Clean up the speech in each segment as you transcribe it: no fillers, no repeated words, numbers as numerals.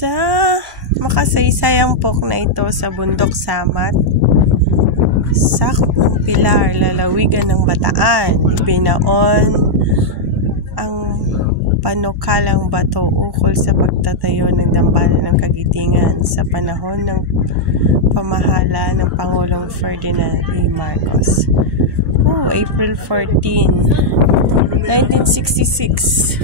Sa makasaysayang pok na ito sa Bundok Samat, sakop ng Pilar, lalawigan ng Bataan, ibinaon ang panukalang bato ukol sa pagtatayo ng dambana ng Kagitingan sa panahon ng pamahala ng Pangulong Ferdinand E. Marcos. April 14, 1966.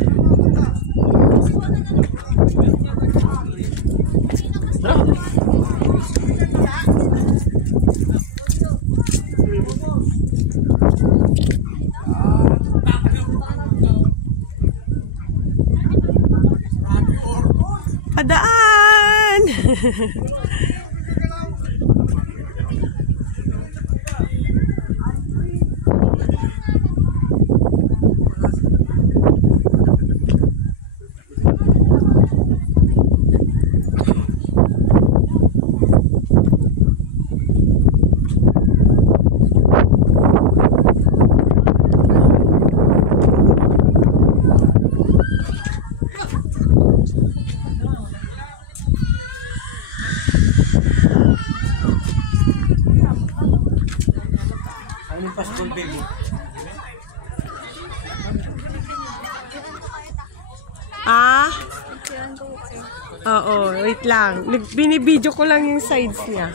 Padaan! Oo, wait lang. Binibidyo ko lang yung sides niya.